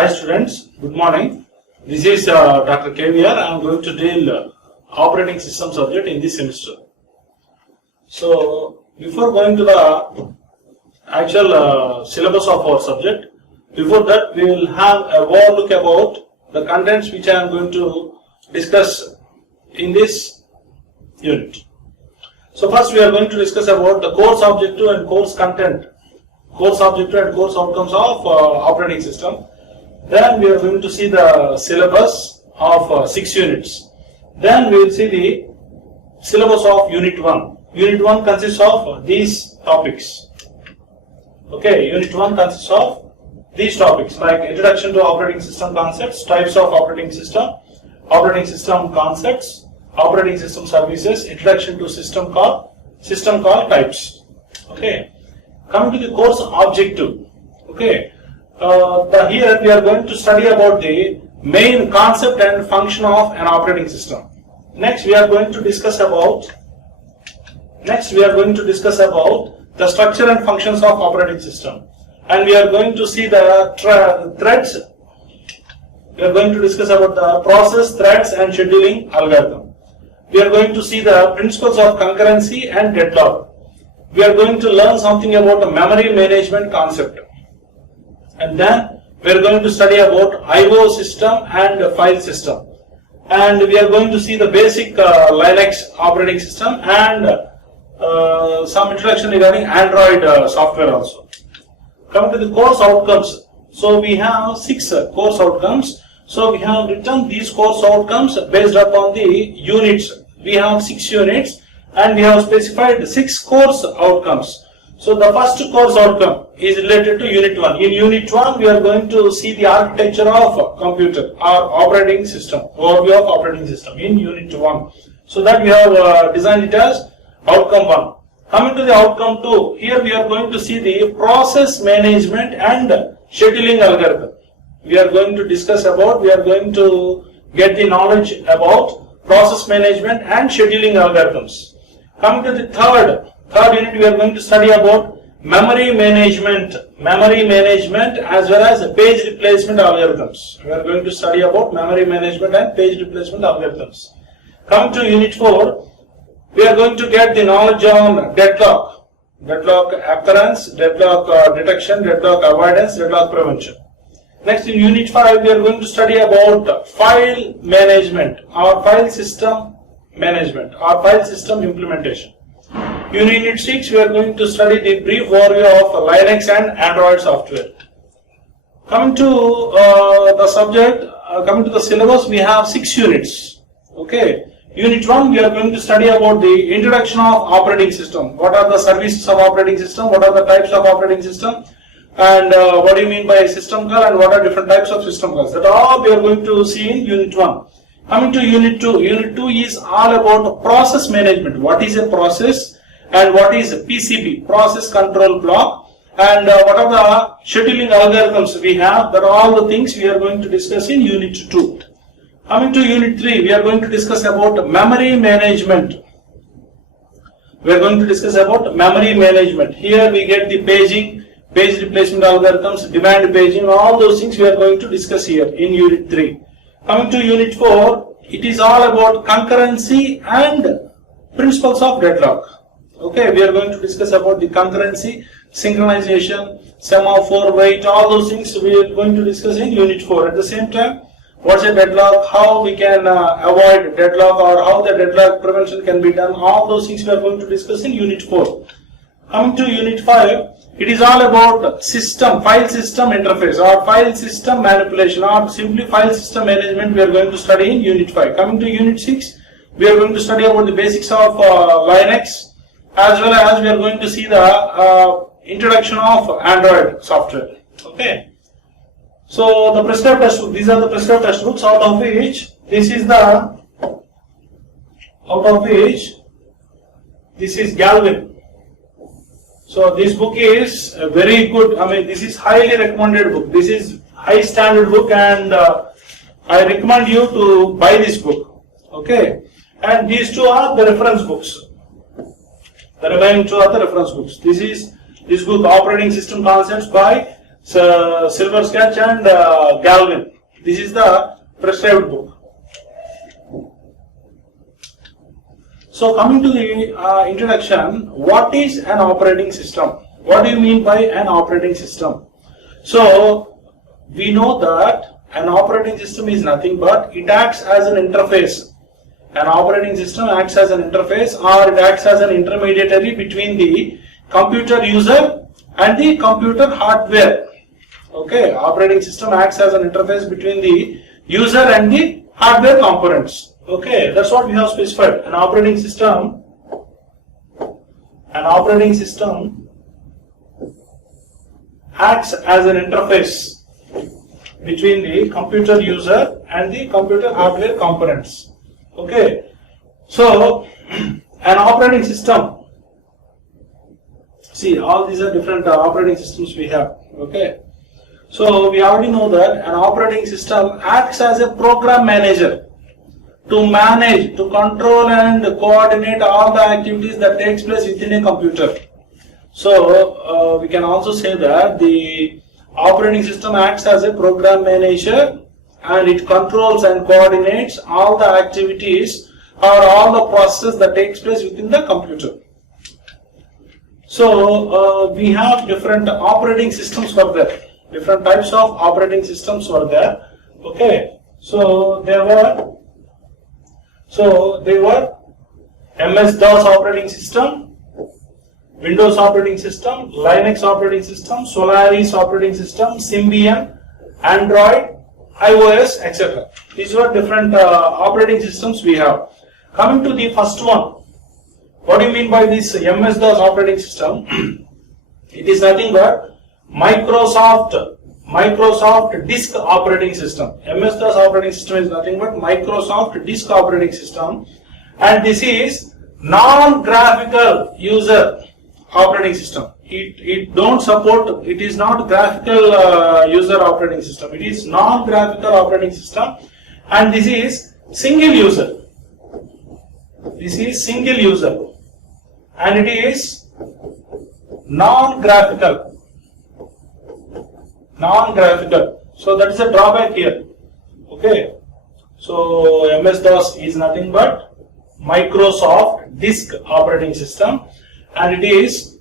Hi students, good morning. This is Dr. KVR. I am going to deal operating system subject in this semester. So before going to the actual syllabus of our subject, before that we will have a overlook about the contents which I am going to discuss in this unit. So first we are going to discuss about the course objective and course content, course objective and course outcomes of operating system. Then we are going to see the syllabus of 6 units. Then we will see the syllabus of unit 1. Unit 1 consists of these topics. Okay, unit 1 consists of these topics like introduction to operating system concepts, types of operating system concepts, operating system services, introduction to system call types. Okay, coming to the course objective. Okay, here we are going to study about the main concept and function of an operating system. Next we are going to discuss about the structure and functions of operating system, and we are going to see the threads. We are going to discuss about the process, threads and scheduling algorithm. We are going to see the principles of concurrency and deadlock. We are going to learn something about the memory management concept. And then we are going to study about I/O system and file system. And we are going to see the basic Linux operating system and some introduction regarding Android software also. Coming to the course outcomes. So we have 6 course outcomes. So we have written these course outcomes based upon the units. We have 6 units and we have specified 6 course outcomes. So the first course outcome is related to unit 1. In unit 1 we are going to see the architecture of computer or operating system, overview of operating system in unit 1. So that we have designed it as outcome 1. Coming to the outcome 2, here we are going to see the process management and scheduling algorithm. We are going to get the knowledge about process management and scheduling algorithms. Coming to the third unit, we are going to study about memory management as well as page replacement algorithms. We are going to study about memory management and page replacement algorithms. Coming to unit 4, we are going to get the knowledge on deadlock occurrence, deadlock detection, deadlock avoidance, deadlock prevention. Next, in unit 5, we are going to study about file management or file system management or file system implementation. In unit 6, we are going to study the brief overview of Linux and Android software. Coming to the syllabus, we have 6 units. Okay. Unit 1, we are going to study about the introduction of operating system. What are the services of operating system? What are the types of operating system? And what do you mean by system call and what are different types of system calls? That all we are going to see in unit 1. Coming to unit 2. Unit 2 is all about process management. What is a process and what is a PCB, process control block, and what are the scheduling algorithms we have. That are all the things we are going to discuss in unit 2. Coming to unit 3, we are going to discuss about memory management. Here we get the paging, page replacement algorithms, demand paging, all those things we are going to discuss here in unit 3. Coming to unit 4, it is all about concurrency and principles of deadlock. Okay, we are going to discuss about the concurrency, synchronization, semaphore, wait, all those things we are going to discuss in unit 4. At the same time, what's a deadlock, how we can avoid deadlock or how the deadlock prevention can be done, all those things we are going to discuss in unit 4. Coming to unit 5, it is all about file system interface or file system manipulation or simply file system management we are going to study in unit 5. Coming to unit 6, we are going to study about the basics of Linux as well as we are going to see the introduction of Android software. Okay. So the prescribed textbook, these are the prescribed textbooks out of which this is Galvin. So this book is very good. I mean, this is highly recommended book. This is high standard book and I recommend you to buy this book. Okay. And these two are the reference books. The remaining 2 are the reference books. This book Operating System Concepts by Silver Sketch and Galvin. This is the prescribed book. So coming to the introduction, what is an operating system? What do you mean by an operating system? So we know that an operating system is nothing but it acts as an interface. An operating system acts as an interface, or it acts as an intermediary between the computer user and the computer hardware. Okay, operating system acts as an interface between the user and the hardware components. Okay, that's what we have specified. An operating system acts as an interface between the computer user and the computer hardware components. Okay, so an operating system, see, all these are different operating systems we have. Okay, so we already know that an operating system acts as a program manager to manage, to control and coordinate all the activities that takes place within a computer. So we can also say that the operating system acts as a program manager and it controls and coordinates all the activities or all the processes that takes place within the computer. So we have different operating systems for that. Different types of operating systems were there. Okay, so they were MS-DOS operating system, Windows operating system, Linux operating system, Solaris operating system, Symbian, Android, iOS, etc. These were different operating systems we have. Coming to the first one, what do you mean by this MS-DOS operating system? It is nothing but Microsoft Disk operating system. MS-DOS operating system is nothing but Microsoft Disk operating system, and this is non-graphical user operating system. It don't support, it is not graphical user operating system. It is non-graphical operating system, and this is single user. This is single user, and it is non-graphical. So that is a drawback here. Okay, so MS-DOS is nothing but Microsoft Disk operating system, and it is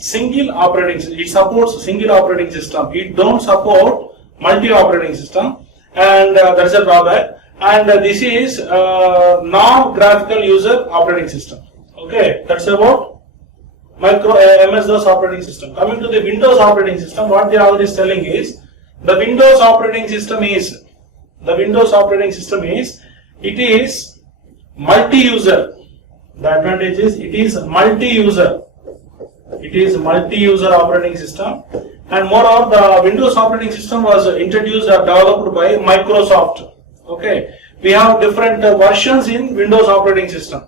single operating system. It supports single operating system. It don't support multi operating system, and that is a drawback. And this is non-graphical user operating system. Okay, that's about MS-DOS operating system. Coming to the Windows operating system, what they are always telling is the Windows operating system is it is multi-user. The advantage is it is multi-user. It is multi-user operating system, and moreover, the Windows operating system was introduced or developed by Microsoft. Okay, we have different versions in Windows operating system,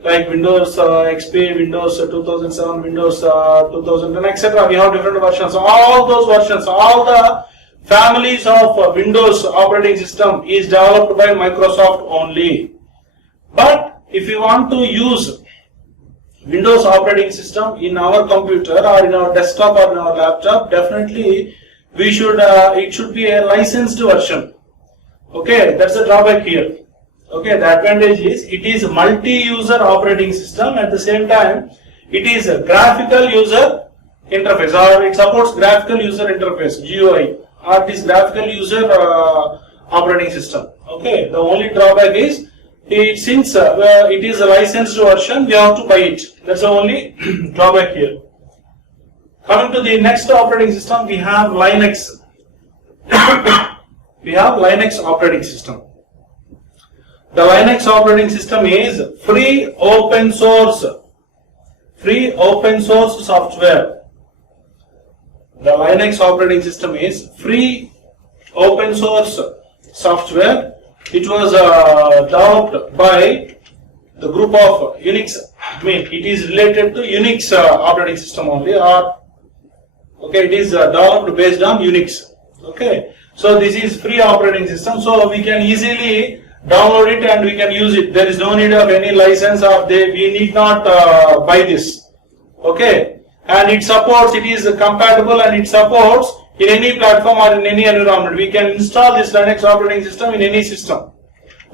like Windows XP, Windows 2007, Windows 2010, etc. We have different versions. All those versions, all the families of Windows operating system is developed by Microsoft only. But if you want to use Windows operating system in our computer or in our desktop or in our laptop, definitely we should it should be a licensed version. Okay, that's the drawback here. Okay, the advantage is it is multi-user operating system. At the same time, it is a graphical user interface, or it supports graphical user interface (GUI), or it is graphical user operating system. Okay, the only drawback is since it is a licensed version, we have to buy it. That's the only drawback here. Coming to the next operating system, we have Linux. We have Linux operating system. The Linux operating system is free open source software. The Linux operating system is free open source software. It was developed by the group of Unix. I mean, it is related to Unix operating system only, or okay, it is developed based on Unix. Okay, so this is free operating system, so we can easily download it and we can use it. There is no need of any license, or we need not buy this. Okay, and it is compatible and it supports in any platform or in any environment. We can install this Linux operating system in any system.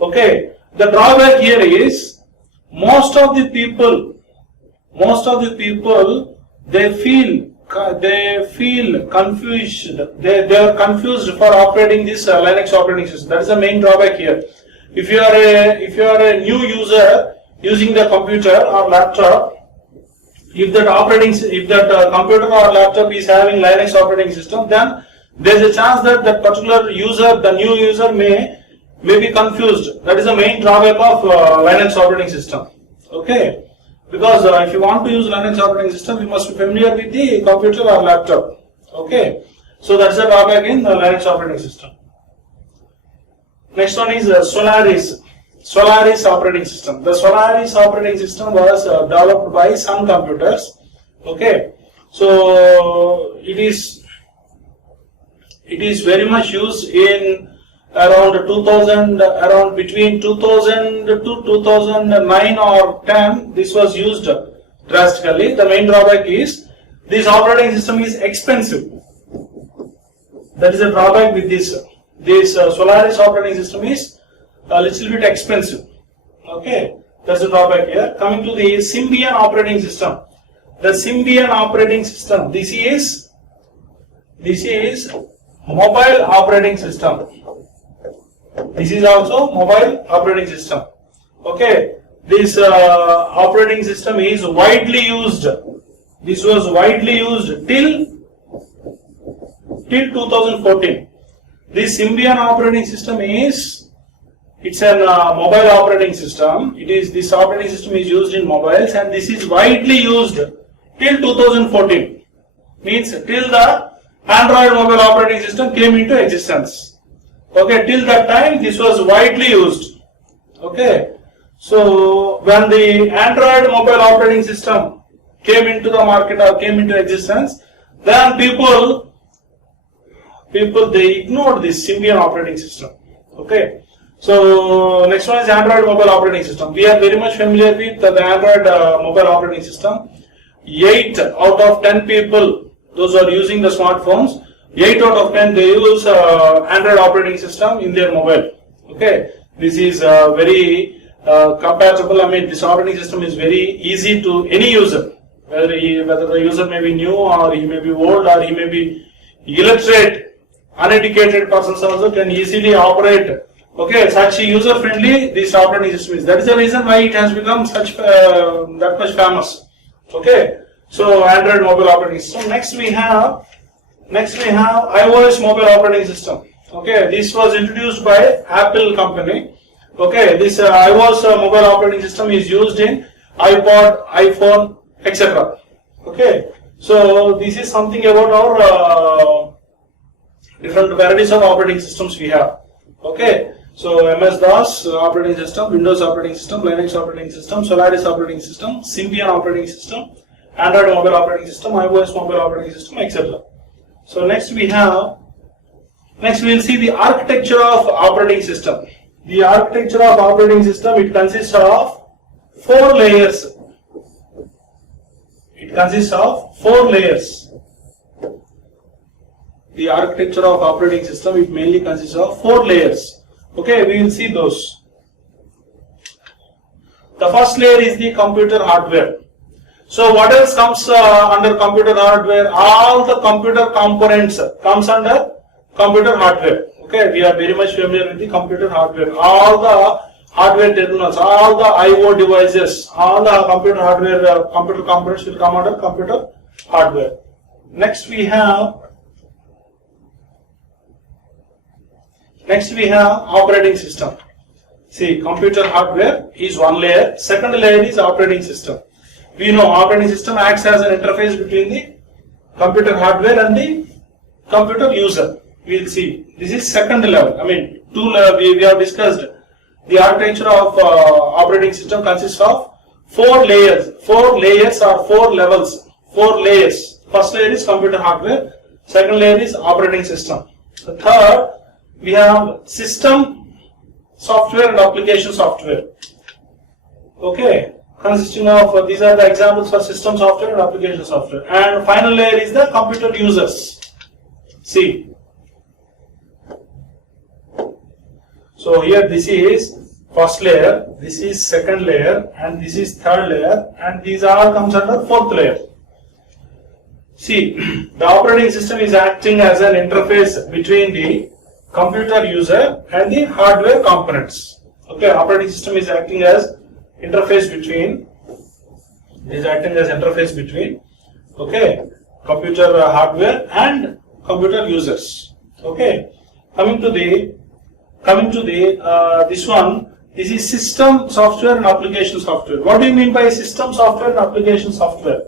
Okay. The drawback here is most of the people they feel confused. They are confused for operating this Linux operating system. That is the main drawback here. If you are a new user using the computer or laptop, if that computer or laptop is having Linux operating system, then there is a chance that that particular user, the new user, may be confused. That is the main drawback of Linux operating system. Okay, because if you want to use Linux operating system, you must be familiar with the computer or laptop. Okay, so that's the drawback in the Linux operating system. Next one is Solaris operating system. The Solaris operating system was developed by Sun Computers. Okay, so it is very much used in around between 2000 to 2009 or 10. This was used drastically. The main drawback is this operating system is expensive. That is a drawback with this Solaris operating system is a little bit expensive. Okay, that's the drawback here. Coming to the Symbian operating system. The Symbian operating system, this is mobile operating system. This is also mobile operating system. Okay, this operating system is widely used. This was widely used till 2014. This Symbian operating system it's a mobile operating system. This operating system is used in mobiles, and this is widely used till 2014. Means till the Android mobile operating system came into existence. Okay, till that time this was widely used. Okay, so when the Android mobile operating system came into the market or came into existence, then people they ignored this Symbian operating system. Okay, so next one is Android mobile operating system. We are very much familiar with the Android mobile operating system. 8 out of 10 people, those who are using the smartphones, 8 out of 10 they use Android operating system in their mobile. Okay, this is very compatible. I mean, this operating system is very easy to any user, whether the user may be new or he may be old or he may be illiterate. Uneducated persons also can easily operate. Okay, such user friendly this operating system is. That is the reason why it has become such that much famous. Okay, so Android mobile operating system. Next we have iOS mobile operating system. Okay, this was introduced by Apple company. Okay, this iOS mobile operating system is used in iPod, iPhone, etc. Okay, so this is something about our different varieties of operating systems we have. Okay, so MS-DOS operating system, Windows operating system, Linux operating system, Solaris operating system, Symbian operating system, Android mobile operating system, iOS mobile operating system, etc. So next we will see the architecture of operating system. The architecture of operating system, it consists of 4 layers. The architecture of operating system, it mainly consists of 4 layers. Okay, we will see those. The first layer is the computer hardware. So what else comes under computer hardware? All the computer components comes under computer hardware. Okay, we are very much familiar with the computer hardware. All the hardware terminals, all the I/O devices, all the computer hardware, computer components will come under computer hardware. Next we have operating system. See, computer hardware is one layer. Second layer is operating system. We know operating system acts as an interface between the computer hardware and the computer user. We will see. This is second level. I mean, we have discussed. The architecture of operating system consists of 4 layers. 4 layers or 4 levels. 4 layers. First layer is computer hardware. Second layer is operating system. The third, we have system software and application software. Okay, consisting of these are the examples for system software and application software. And final layer is the computer users. See. So here this is first layer, this is second layer, and this is third layer, and these all comes under fourth layer. See, the operating system is acting as an interface between the computer user and the hardware components. Okay, operating system is acting as interface between. Okay, computer hardware and computer users. Okay, coming to the this one. This is system software and application software. What do you mean by system software and application software?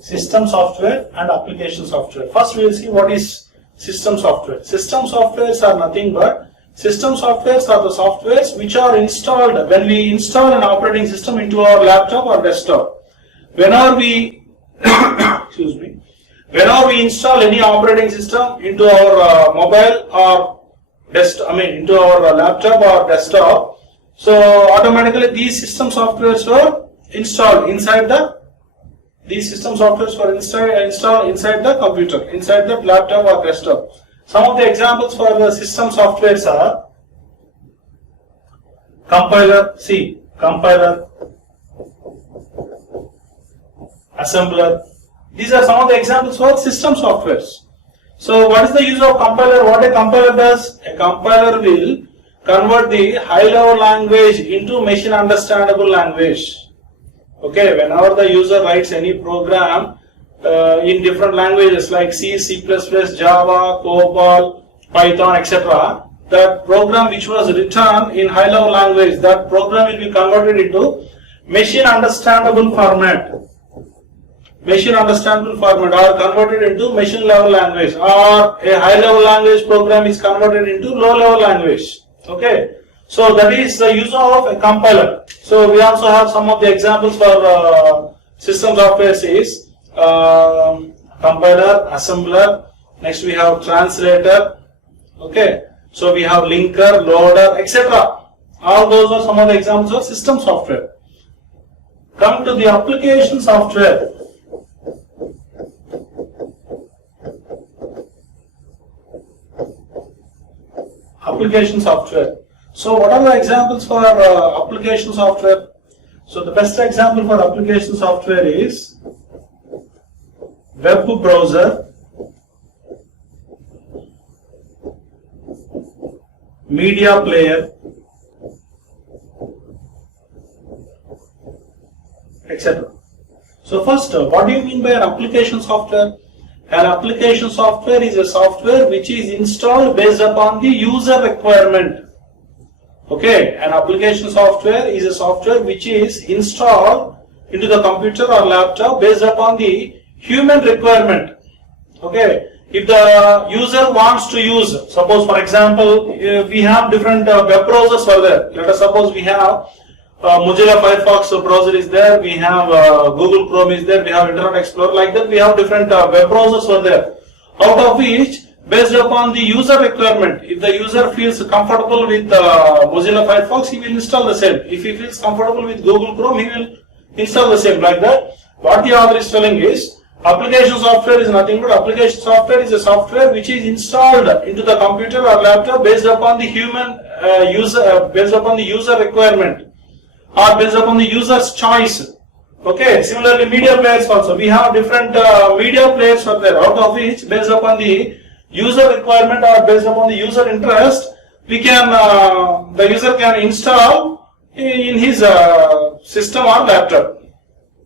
System software and application software. First we will see what is system software. System softwares are nothing but system softwares are the softwares which are installed when we install an operating system into our laptop or desktop. Whenever we excuse me, whenever we install any operating system into our mobile or into our laptop or desktop, so automatically these system softwares were installed inside the installed inside the computer, inside the laptop or desktop. Some of the examples for the system softwares are compiler, assembler. These are some of the examples for system softwares. So what is the use of compiler? What a compiler does? A compiler will convert the high-level language into machine understandable language. Okay, whenever the user writes any program in different languages like C, C++, Java, COBOL, Python, etc., that program which was written in high-level language, that program will be converted into machine understandable format. Or converted into machine level language, or a high level language program is converted into low level language. Okay, so that is the use of a compiler. So we also have some of the examples for system software is compiler, assembler. Next we have translator. Okay, so we have linker, loader, etc. All those are some of the examples of system software. Come to the application software. Application software. So what are the examples for application software? So the best example for application software is web browser, media player, etc. So first, what do you mean by an application software? An application software is a software which is installed based upon the user requirement. Okay, an application software is a software which is installed into the computer or laptop based upon the human requirement. Okay, if the user wants to use, suppose for example, we have different web browsers for that. Let us suppose we have Mozilla Firefox browser is there, we have Google Chrome is there, we have Internet Explorer, like that we have different web browsers are there, out of which based upon the user requirement, if the user feels comfortable with Mozilla Firefox, he will install the same. If he feels comfortable with Google Chrome, he will install the same, like that. What the author is telling is, application software is nothing but application software is a software which is installed into the computer or laptop based upon the human based upon the user requirement, or based upon the user's choice. Okay, similarly media players also. We have different media players are there, out of which based upon the user requirement or based upon the user interest, we can the user can install in his system or laptop.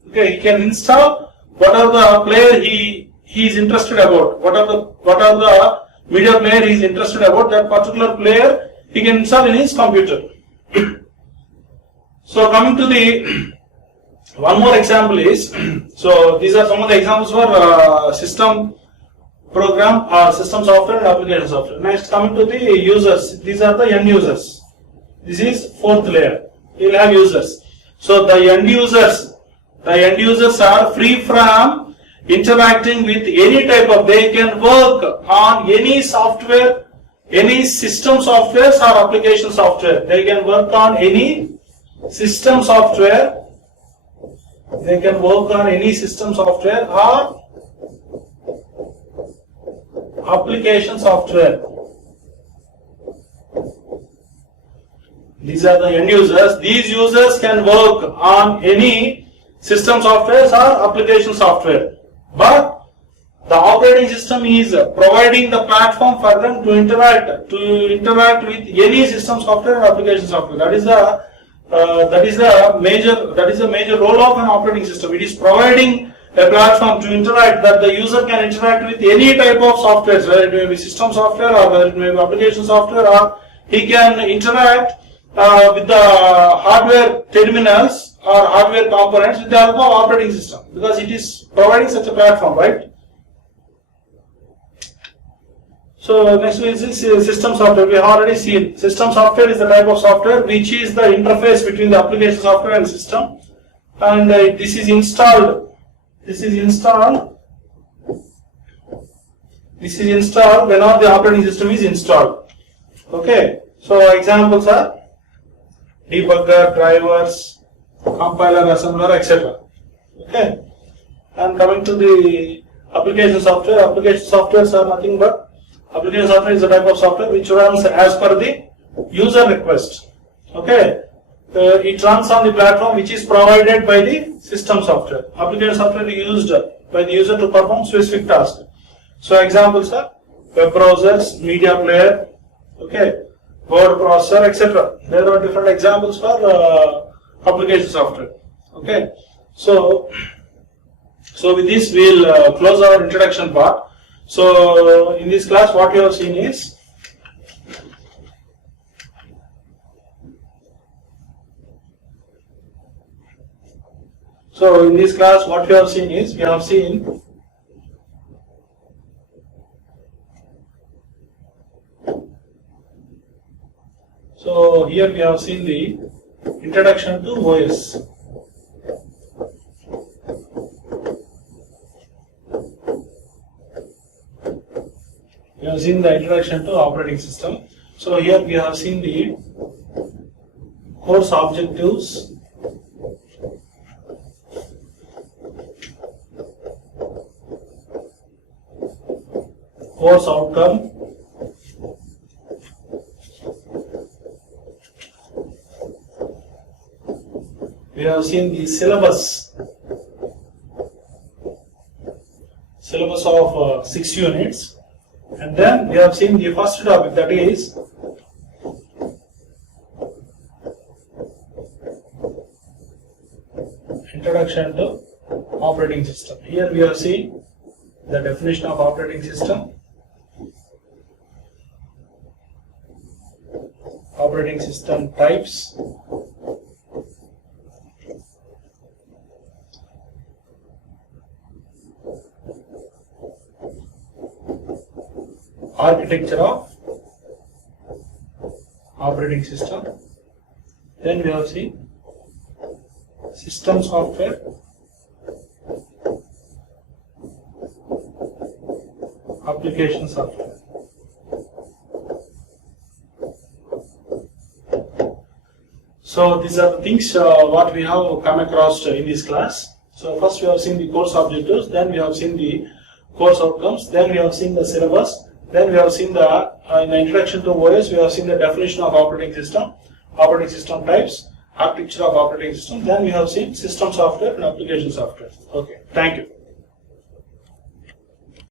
Okay, he can install whatever the player he is interested about. What are the media player he is interested about, that particular player he can install in his computer. So coming to the one more example is, so these are some of the examples for system program or system software and application software. Next, coming to the users, these are the end users. This is fourth layer. You will have users. So the end users are free from interacting with any type of, they can work on any software, any system softwares or application software. They can work on any system software. They can work on any system software or application software. These are the end users. These users can work on any system software or application software. But the operating system is providing the platform for them to interact with any system software or application software. That is the major role of an operating system. It is providing a platform to interact, that the user can interact with any type of software, whether it may be system software or whether it may be application software, or he can interact with the hardware terminals or hardware components with the help of operating system, because it is providing such a platform, right? So next is system software. We have already seen system software is the type of software which is the interface between the application software and system, and this is installed whenever the operating system is installed. Okay, so examples are debugger, drivers, compiler, assembler, etc. Okay, and coming to the application software, application softwares are nothing but application software is a type of software which runs as per the user request. Okay, it runs on the platform which is provided by the system software. Application software is used by the user to perform specific tasks. So examples are web browsers, media player, okay, word processor, etc. There are different examples for application software. Okay, so with this we'll close our introduction part. So in this class, what you have seen is we have seen so here we have seen the introduction to OS. We have seen the introduction to operating system. So here we have seen the course objectives, course outcome, we have seen the syllabus of 6 units. And then we have seen the first topic, that is introduction to operating system. Here we have seen the definition of operating system, operating system types, architecture of operating system. Then we have seen system software, application software. So these are the things what we have come across in this class. So first we have seen the course objectives, then we have seen the course outcomes, then we have seen the syllabus. Then we have seen the in the introduction to OS, we have seen the definition of operating system types, architecture of operating system. Then we have seen system software and application software. Okay, thank you.